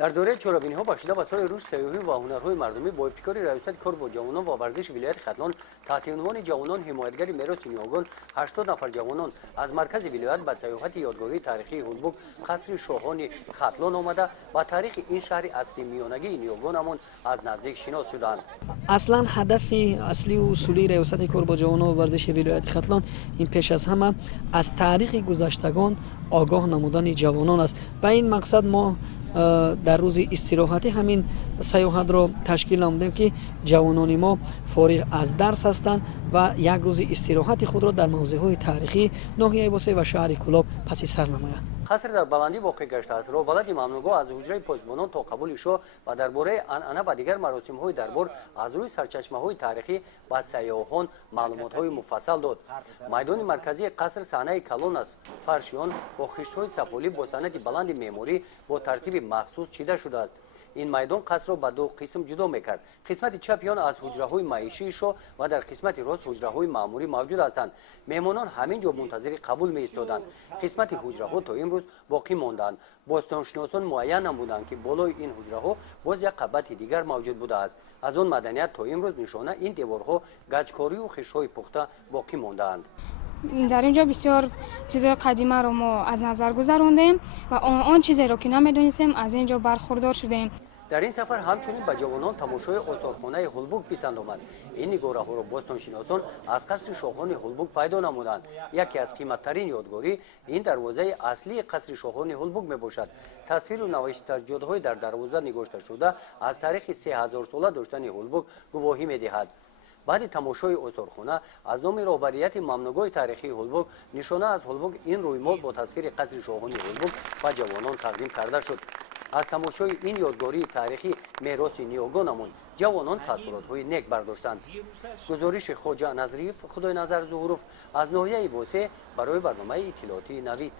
در دوره چرابینی‌ها بخشیده به سال روز سیاحی و هنرهای مردمی با ابتکار ریاست کار با جوانان و ورزش ولایت ختلان تحت عنوان جوانان حمایتگر میراث نیاگان 80 نفر جوانان از مرکز ولایت به سیاحت یادگاری تاریخی هولبوک قصر شاهان ختلان آمده و تاریخ این شهر اصلی میانگی نیاگانمان از نزدیک شناس شدند. اصلا هدف اصلی و اصولی ریاست کار با جوانان و ورزش ولایت ختلان این پیش از همه از تاریخ گذشتگان آگاه نمودن جوانان است. به این مقصد ما در روز استراحتی همین سیاحت را تشکیل نمودیم که جوانان ما فارغ از درس هستند و یک روز استراحت خود را در موضع‌های تاریخی ناحیه واسه و شهر کلاب پس سر نمایند. قصر در بلندی واقع گشته است. راهبلد ممنوعگاه از حجره پاسبانان تا قبول شاه و درباره عنعنه و دیگر مراسم‌های دربار از روی سرچشمه‌های تاریخی و سیاحان معلومات‌های مفصل داد. میدان مرکزی قصر صحنه کلان است. فرشیان با خشت‌های سفالی با سنت بلند معماری با ترتیب مخصوص چیده شده است. این میدان قصر را به دو قسم جدا می‌کرد. قسمت چپ آن از حجره‌های معیشی شاه و در قسمت راست حجره‌های معمولی موجود هستند. مهمانان همینجا منتظر قبول می‌ایستادند. قسمت حجره‌ها تا امروز باقی ماندند. باستانشناسان معین نمودند که بالای این حجره‌ها باز یک قبت دیگر موجود بوده است. از آن مدنیت تا امروز نشانه این دیوارها گچکاری و خشت‌های پخته باقی ماندند. در اینجا بسیار چیزهای قدیمی رو ما از نظر گذراندیم و آن چیزی رو که نمی‌دونستیم از اینجا برخوردار شدیم. در این سفر همچنین به جوانان تماشای آثارخانه هولبوک پسند آمد. این نگاره‌ها را باستانشناسان از قصر شاهان هولبوک پیدا نمودند. یکی از قیمت‌ترین یادگاری این دروازه اصلی قصر شاهان هولبوک میباشد. تصویر و نوشته‌های در دروازه نگاشته شده از تاریخ 3000 ساله داشتن هولبوک گواهی می‌دهد. بعد تماشای آثارخانه از نام رهبریت ممنوعگاه تاریخی هولبوک نشانه از هولبوک این رویمال با تصویر قصر شاهان هولبوک و جوانان تقدیم کرده شد. از تماشای این یادگاری تاریخی میراث نیاگانمان جوانان تاثیرات‌های نیک برداشتند. گزارش خواجه نظریف خدای نظر ظهوروف از ناحیه واسه برای برنامه اطلاعاتی نوید.